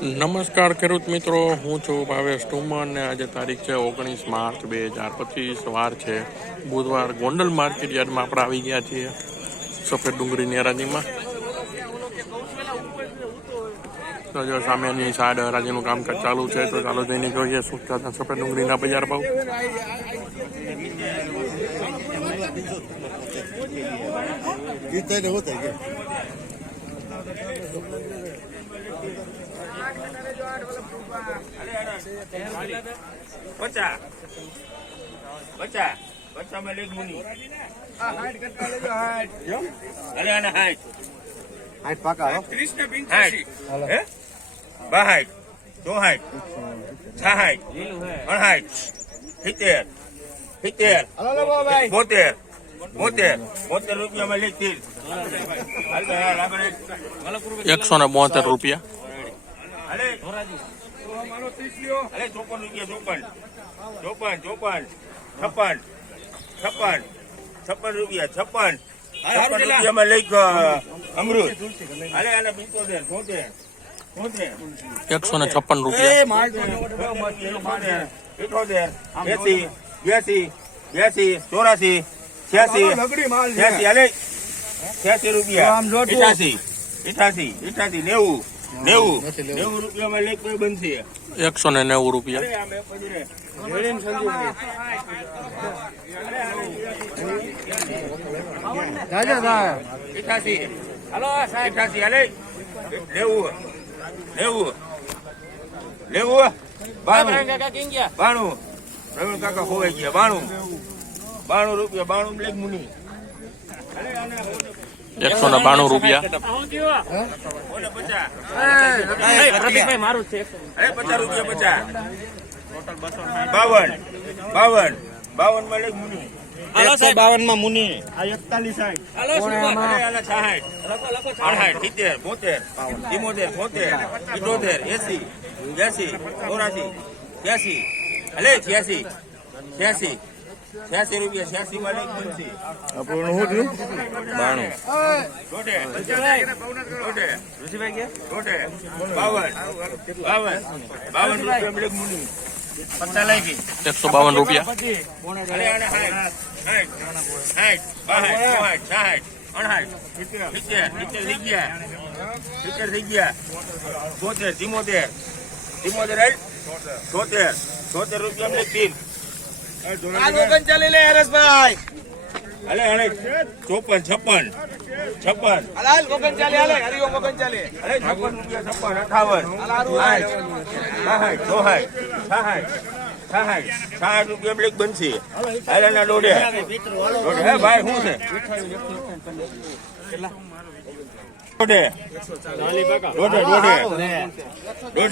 નમસ્કાર ખેડૂત મિત્રો, હું છું ભાવેશ ઠુમર ને આજે તારીખ છે 19 માર્ચ 2025, વાર છે બુધવાર. ગોંડલ માર્કેટ યાર્ડમાં આપણે આવી ગયા છીએ સફેદ ડુંગળીની હરાજીમાં. તો જો સામેની સાઈડ હરાજીનું કામકાજ ચાલુ છે, તો ચાલો જઈને જોઈએ શું ચાલતા સફેદ ડુંગળીના બજાર ભાવ. રૂપિયામાં લીધી 172 રૂપિયા. 56 રૂપિયા 56 રૂપિયામાં લઈ અમૃત. 156 રૂપિયા. 82 83 84 86 86 રૂપિયા 88 90 રૂપિયામાં લઈ કોઈ બનશે 190 રૂપિયા. 92 પ્રવીણ કાકા ખોવાઈ ગયા 92 રૂપિયા 92 બ્લેક મુની 192 રૂપિયા. 50 રૂપિયા 52 માં લેખ મુની 152 માં મુની 41 60 70 72 80 86 86 રૂપિયા 86 માં લેખ બનશે. બ્લેક મુની 152 રૂપિયા. 70 રૂપિયા બ્લેક તીર. 54 લે હરેશભાઈ. 54 55 હાલે હરિઓમ 55 60 રૂપિયા બ્લેક બનશે. દોઢે ભાઈ શું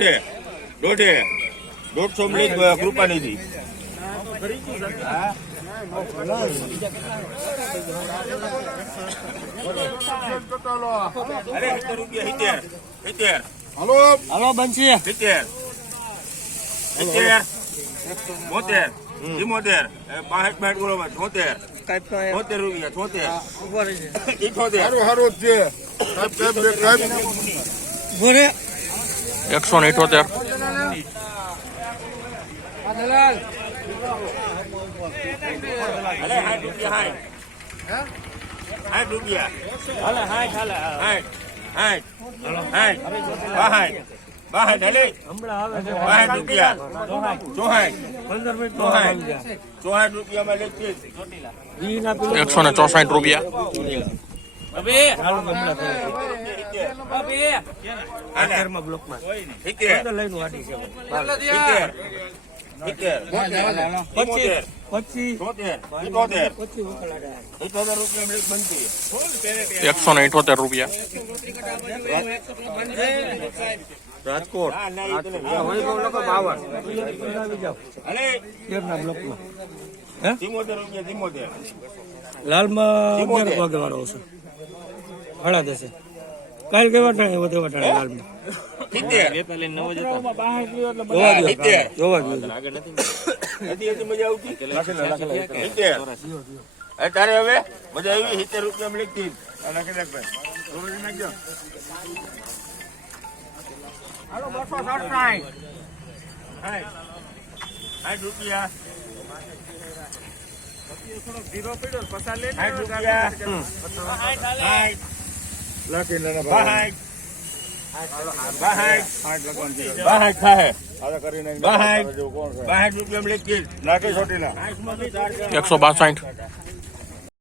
છે દોઢે 150 બ્લેક કૃપાનિધિ 70 રૂપિયા 70 હલો બનશે 70 72 62 બરોબર 72 રૂપિયા 178. 60 રૂપિયા 64 રૂપિયામાં લેખી 164 રૂપિયા. 178 રૂપિયા. રાજકોટ લાલમાં 11 વાગે વાળો છે. હળા દેશે કાલ કેવા ટાણે વધે વટાણે લાલમાં જોવા મજા આવતી તારે હવે મજા આવી 70 રૂપિયા લીધી ₹60 રૂપિયા 60 રૂપિયા લખીને ને 62 થાય 62 રૂપિયા લખી નાખી છોટીના 162